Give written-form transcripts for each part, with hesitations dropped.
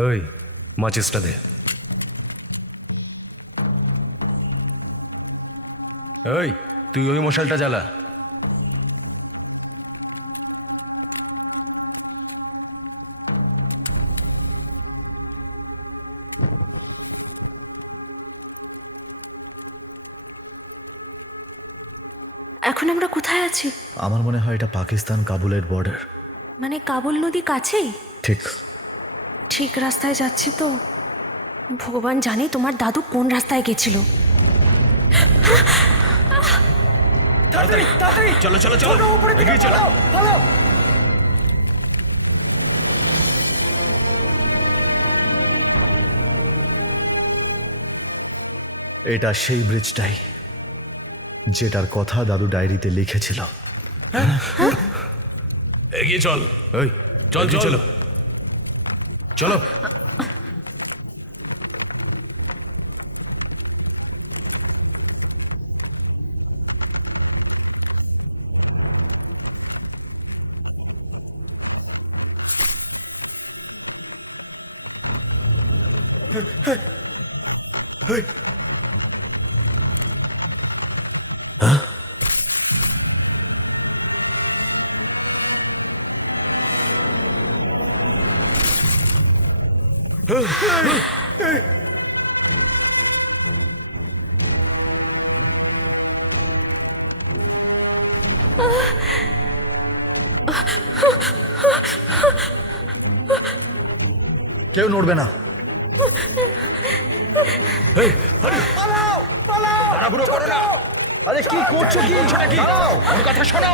ওই মাচিসটা দে। ওই তুই ওই মশালটা জ্বালা। এখন আমরা কোথায় আছি? আমার মনে হয় এটা পাকিস্তান কাবুলের বর্ডার। মানে কাবুল নদী কাছেই? ঠিক। ঠিক রাস্তায় যাচ্ছি তো? ভগবান জানে তোমার দাদু কোন রাস্তায় গেছিল। চলো চলো চলো, এগিয়ে চলো। এটা সেই ব্রিজটাই যেটার কথা দাদু ডায়েরিতে লিখেছিল। এগিয়ে চল। ওই চল চল চলো চলো। কেউ নড়বে না। আরে কি করছো কি? কথা শোনো।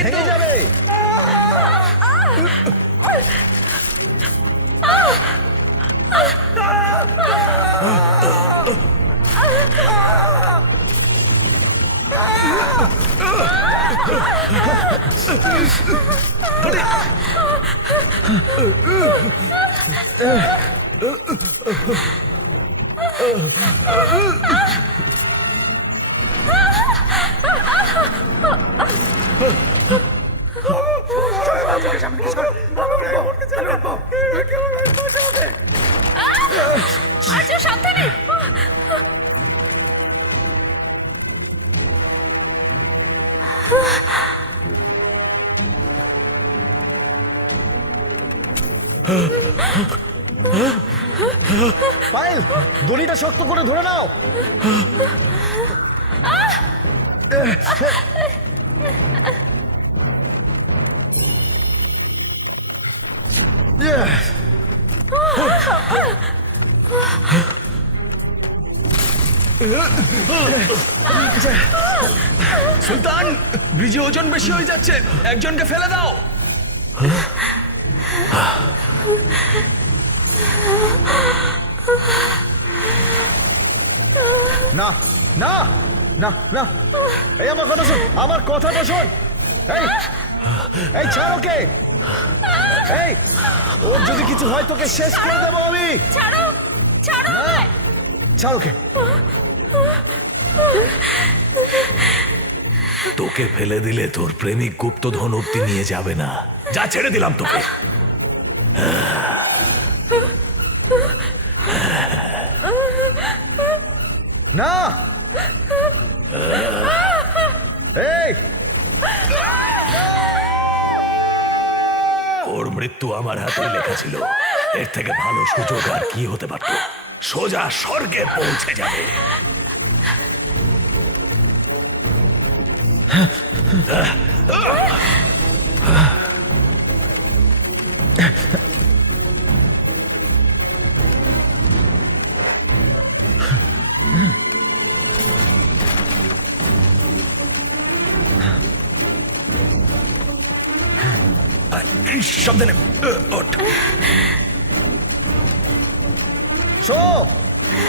ভেঙে যাবে। দড়িটা শক্ত করে ধরে নাও। সুলতান, ব্রিজে ওজন বেশি হয়ে যাচ্ছে, একজনকে ফেলে দাও। না না না না, এই আমার কথা শোন, আমার কথাটা শোন। এই এই ছাড় ওকে। এই ওর যদি কিছু হয় তোকে শেষ করে দেবো আমি। ছাড় ওকে। তোকে ফেলে দিলে তোর প্রেমিক গুপ্তধন অব্দি নিয়ে যাবে না। যা, ছেড়ে দিলাম তোকে। না এই ওর মৃত্যু আমার হাতে লেখা ছিল। এর থেকে ভালো সুযোগ আর কি হতে পারত? সোজা স্বর্গে পৌঁছে যাবে।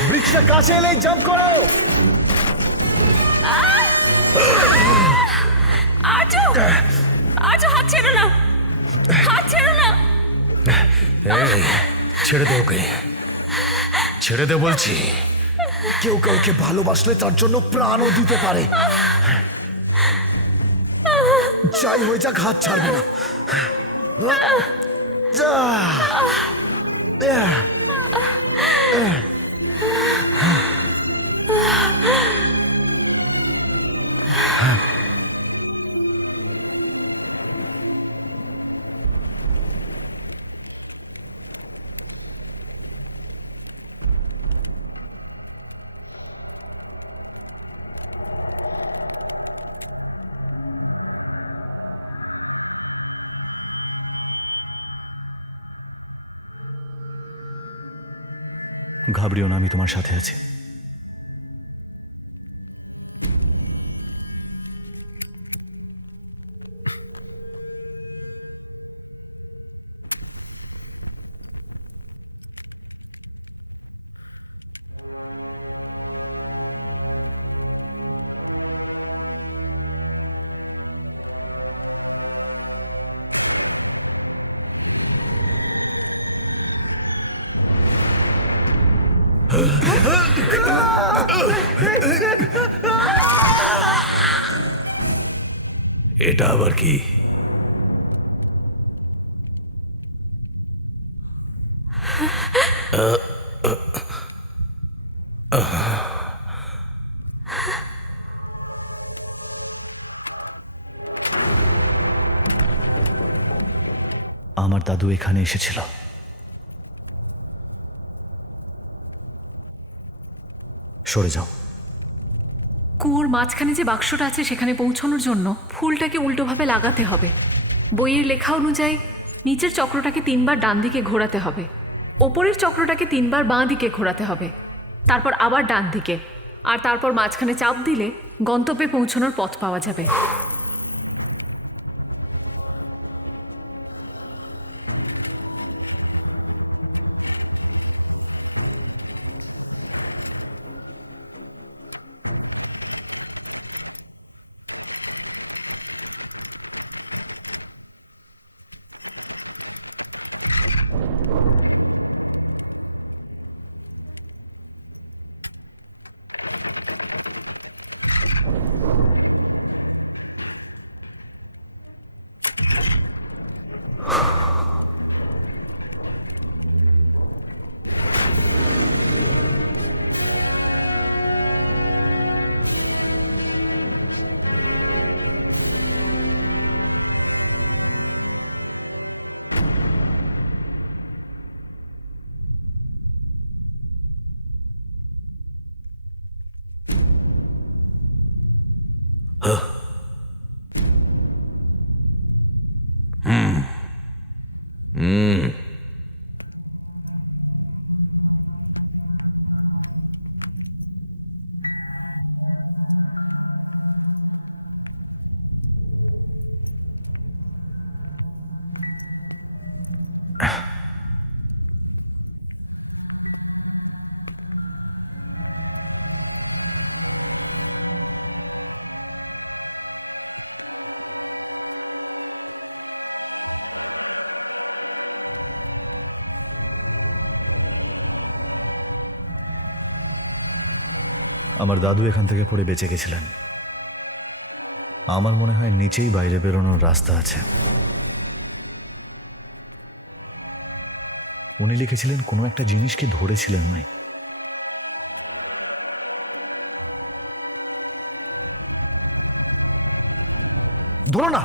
ব্রিজটা কাছে এলে জাম্প করো। হাত ছেড়ো না, হাত ছেড়ো না। ছেড়ে দে ওকে, ছেড়ে দে বলছি। কেউ কাউকে ভালোবাসলে তার জন্য প্রাণও দিতে পারে। যাই হয়ে যাক, হাত ছাড়বো না। ঘাবড়িও না, আমি তোমার সাথে আছি। এটা আবার কি? আমার দাদু এখানে এসেছিল। সরে যাও। কুয়োর মাঝখানে যে বাক্সটা আছে সেখানে পৌঁছানোর জন্য ফুলটাকে উল্টোভাবে লাগাতে হবে। বইয়ের লেখা অনুযায়ী নিচের চক্রটাকে 3 বার ডান দিকে ঘোরাতে হবে, ওপরের চক্রটাকে 3 বার বাঁ দিকে ঘোরাতে হবে, তারপর আবার ডান দিকে, আর তারপর মাঝখানে চাপ দিলে গন্তব্যে পৌঁছানোর পথ পাওয়া যাবে। আমার দাদু এখান থেকে পড়ে বেঁচে গেছিলেন। আমার মনে হয় নিচেই বাইরে বেরোনোর রাস্তা আছে। উনি লিখেছিলেন কোনো একটা জিনিসকে ধরেছিলেন। ধরো না।